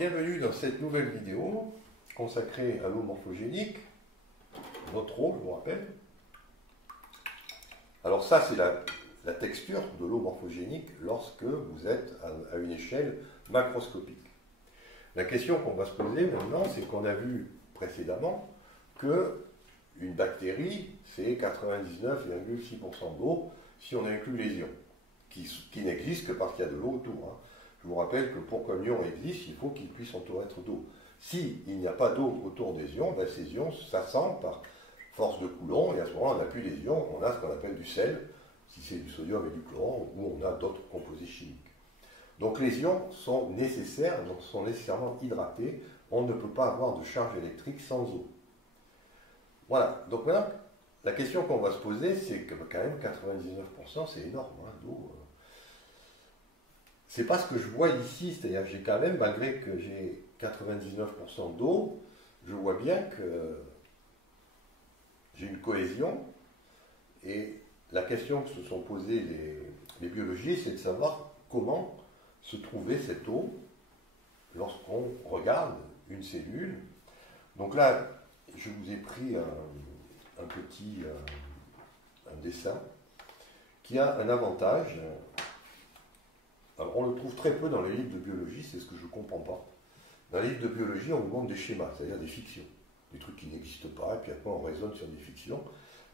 Bienvenue dans cette nouvelle vidéo consacrée à l'eau morphogénique, notre eau, je vous rappelle. Alors ça, c'est la texture de l'eau morphogénique lorsque vous êtes à une échelle macroscopique. La question qu'on va se poser maintenant, c'est qu'on a vu précédemment que une bactérie, c'est 99,6% d'eau si on inclut les ions, qui n'existent que parce qu'il y a de l'eau autour. Je vous rappelle que pour qu'un ion existe, il faut qu'il puisse être d'eau. S'il n'y a pas d'eau autour des ions, ces ions s'assemblent par force de Coulomb, et à ce moment-là, on n'a plus les ions, on a ce qu'on appelle du sel, si c'est du sodium et du chlorure, ou on a d'autres composés chimiques. Donc les ions sont nécessaires, donc sont nécessairement hydratés. On ne peut pas avoir de charge électrique sans eau. Voilà, donc maintenant, la question qu'on va se poser, c'est que quand même 99%, c'est énorme d'eau. C'est pas ce que je vois ici, c'est-à-dire que j'ai quand même, malgré que j'ai 99% d'eau, je vois bien que j'ai une cohésion, et la question que se sont posées les biologistes, c'est de savoir comment se trouvait cette eau lorsqu'on regarde une cellule. Donc là, je vous ai pris un petit dessin qui a un avantage. Alors, on le trouve très peu dans les livres de biologie, c'est ce que je ne comprends pas. Dans les livres de biologie, on nous montre des schémas, c'est-à-dire des fictions, des trucs qui n'existent pas, et puis après on raisonne sur des fictions.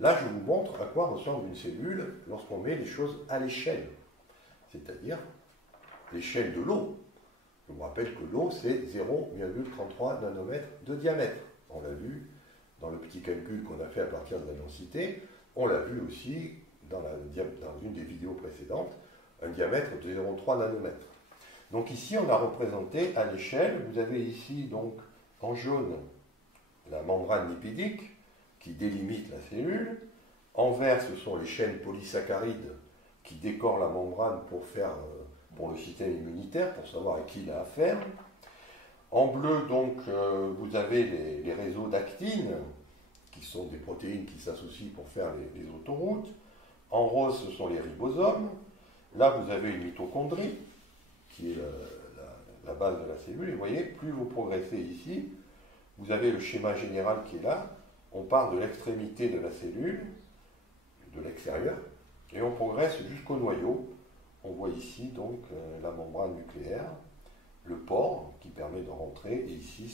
Là, je vous montre à quoi ressemble une cellule lorsqu'on met les choses à l'échelle, c'est-à-dire l'échelle de l'eau. Je vous rappelle que l'eau, c'est 0,33 nanomètres de diamètre. On l'a vu dans le petit calcul qu'on a fait à partir de la densité. On l'a vu aussi dans une des vidéos précédentes, un diamètre de 0,3 nanomètres. Donc ici, on a représenté à l'échelle, vous avez ici donc en jaune la membrane lipidique qui délimite la cellule. En vert, ce sont les chaînes polysaccharides qui décorent la membrane pour le système immunitaire, pour savoir à qui il a affaire. En bleu, donc, vous avez les réseaux d'actines, qui sont des protéines qui s'associent pour faire les autoroutes. En rose, ce sont les ribosomes. Là, vous avez une mitochondrie, qui est la base de la cellule. Et vous voyez, plus vous progressez ici, vous avez le schéma général qui est là. On part de l'extrémité de la cellule, de l'extérieur, et on progresse jusqu'au noyau. On voit ici donc la membrane nucléaire, le pore qui permet de rentrer, et ici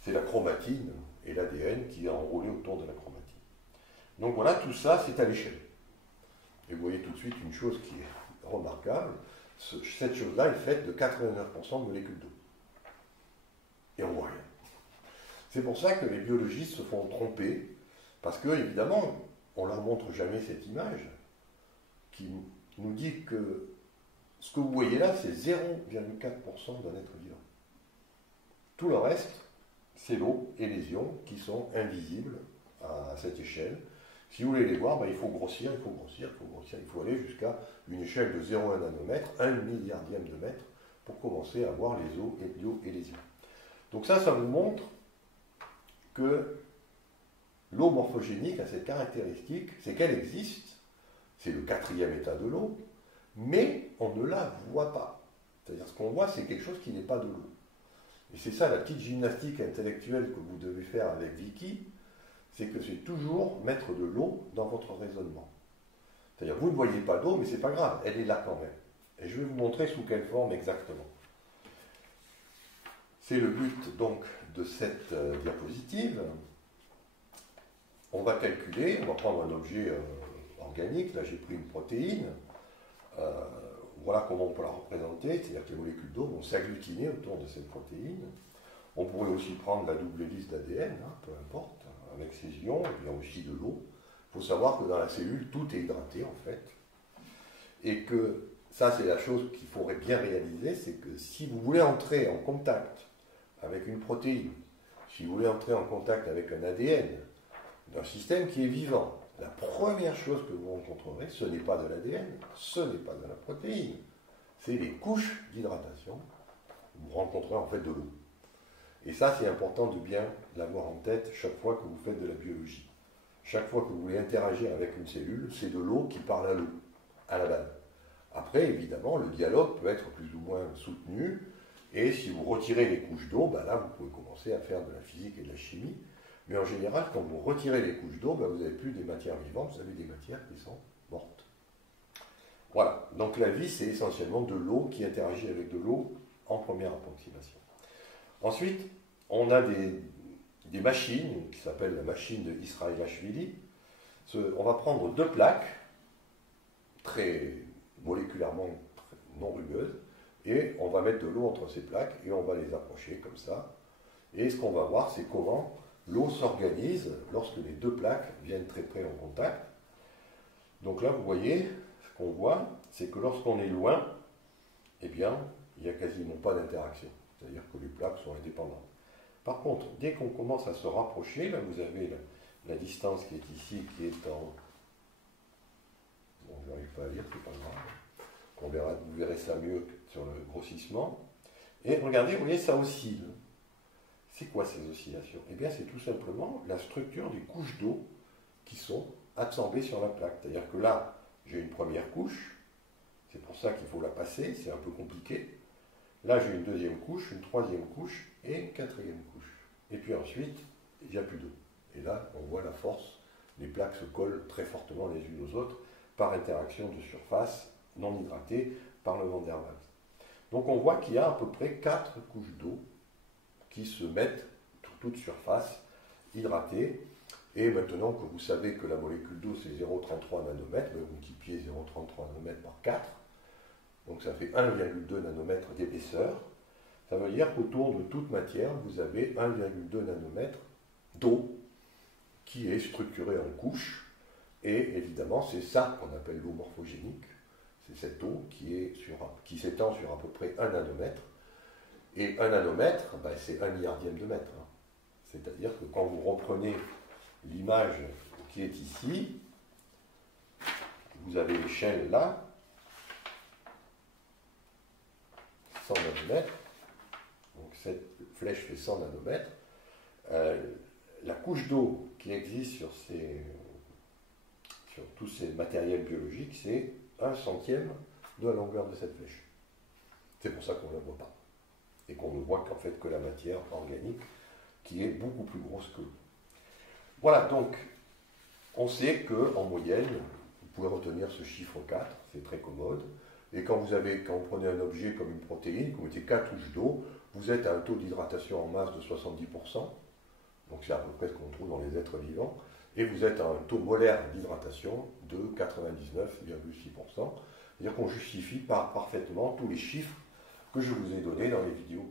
c'est la chromatine et l'ADN qui est enroulé autour de la chromatine. Donc voilà, tout ça c'est à l'échelle. Et vous voyez tout de suite une chose qui est remarquable, cette chose-là est faite de 89% de molécules d'eau. Et on voit rien. C'est pour ça que les biologistes se font tromper, parce que évidemment, on ne leur montre jamais cette image qui nous dit que ce que vous voyez là, c'est 0,4% d'un être vivant. Tout le reste, c'est l'eau et les ions qui sont invisibles à cette échelle. Si vous voulez les voir, il faut grossir, il faut aller jusqu'à une échelle de 0,1 nanomètre, 1 milliardième de mètre, pour commencer à voir les eaux et les ions. Donc ça vous montre que l'eau morphogénique a cette caractéristique, c'est qu'elle existe, c'est le 4e état de l'eau, mais on ne la voit pas. C'est-à-dire ce qu'on voit, c'est quelque chose qui n'est pas de l'eau. Et c'est ça la petite gymnastique intellectuelle que vous devez faire avec Vicky, c'est que c'est toujours mettre de l'eau dans votre raisonnement. C'est-à-dire vous ne voyez pas d'eau, mais c'est pas grave, elle est là quand même. Et je vais vous montrer sous quelle forme exactement. C'est le but donc de cette diapositive. On va calculer, on va prendre un objet organique, là j'ai pris une protéine. Voilà comment on peut la représenter, c'est-à-dire que les molécules d'eau vont s'agglutiner autour de cette protéine. On pourrait aussi prendre la double hélice d'ADN, peu importe, avec ses ions, et bien aussi de l'eau. Il faut savoir que dans la cellule, tout est hydraté en fait. Et que ça, c'est la chose qu'il faudrait bien réaliser, c'est que si vous voulez entrer en contact avec une protéine, si vous voulez entrer en contact avec un ADN, d'un système qui est vivant, la première chose que vous rencontrerez, ce n'est pas de l'ADN, ce n'est pas de la protéine, c'est les couches d'hydratation. Vous rencontrerez en fait de l'eau. Et ça, c'est important de bien l'avoir en tête chaque fois que vous faites de la biologie. Chaque fois que vous voulez interagir avec une cellule, c'est de l'eau qui parle à l'eau, à la base. Après, évidemment, le dialogue peut être plus ou moins soutenu, Et si vous retirez les couches d'eau, ben là, vous pouvez commencer à faire de la physique et de la chimie. Mais en général, quand vous retirez les couches d'eau, ben vous n'avez plus des matières vivantes, vous avez des matières qui sont mortes. Voilà. Donc la vie, c'est essentiellement de l'eau qui interagit avec de l'eau en première approximation. Ensuite, on a des machines qui s'appellent la machine de Israelashvili. On va prendre deux plaques, très moléculairement non rugueuses, et on va mettre de l'eau entre ces plaques et on va les approcher comme ça. Et ce qu'on va voir, c'est comment l'eau s'organise lorsque les deux plaques viennent très près en contact. Donc là, vous voyez, ce qu'on voit, c'est que lorsqu'on est loin, eh bien, il n'y a quasiment pas d'interaction. C'est-à-dire que les plaques sont indépendantes. Par contre, dès qu'on commence à se rapprocher, là vous avez la distance qui est ici, qui est en... Bon, je n'arrive pas à lire, c'est pas grave. Vous verrez ça mieux sur le grossissement. Et regardez, vous voyez, ça oscille. C'est quoi ces oscillations? Eh bien, c'est tout simplement la structure des couches d'eau qui sont absorbées sur la plaque. C'est-à-dire que là, j'ai une première couche, c'est pour ça qu'il faut la passer, c'est un peu compliqué. Là, j'ai une deuxième couche, une troisième couche et une quatrième couche. Et puis ensuite, il n'y a plus d'eau. Et là, on voit la force, les plaques se collent très fortement les unes aux autres par interaction de surface non hydratée par le van der Waals. Donc on voit qu'il y a à peu près 4 couches d'eau qui se mettent sur toute surface hydratée. Et maintenant que vous savez que la molécule d'eau c'est 0,33 nanomètres, vous multipliez 0,33 nanomètres par 4, donc ça fait 1,2 nanomètres d'épaisseur. Ça veut dire qu'autour de toute matière, vous avez 1,2 nanomètres d'eau qui est structurée en couches. Et évidemment, c'est ça qu'on appelle l'eau morphogénique. C'est cette eau qui s'étend sur à peu près 1 nanomètre. Et 1 nanomètre, ben, c'est 1 milliardième de mètre. Hein. C'est-à-dire que quand vous reprenez l'image qui est ici, vous avez l'échelle là, 100 nanomètres, donc cette flèche fait 100 nanomètres. La couche d'eau qui existe sur tous ces matériels biologiques, c'est 1/100 de la longueur de cette flèche. C'est pour ça qu'on ne la voit pas. Et qu'on ne voit qu'en fait que la matière organique qui est beaucoup plus grosse que l'eau. Voilà, donc on sait qu'en moyenne, vous pouvez retenir ce chiffre 4, c'est très commode. Et quand vous prenez un objet comme une protéine, que vous mettez 4 touches d'eau, vous êtes à un taux d'hydratation en masse de 70%, donc c'est à peu près ce qu'on trouve dans les êtres vivants, et vous êtes à un taux molaire d'hydratation de 99,6%. C'est-à-dire qu'on justifie parfaitement tous les chiffres que je vous ai donnés dans les vidéos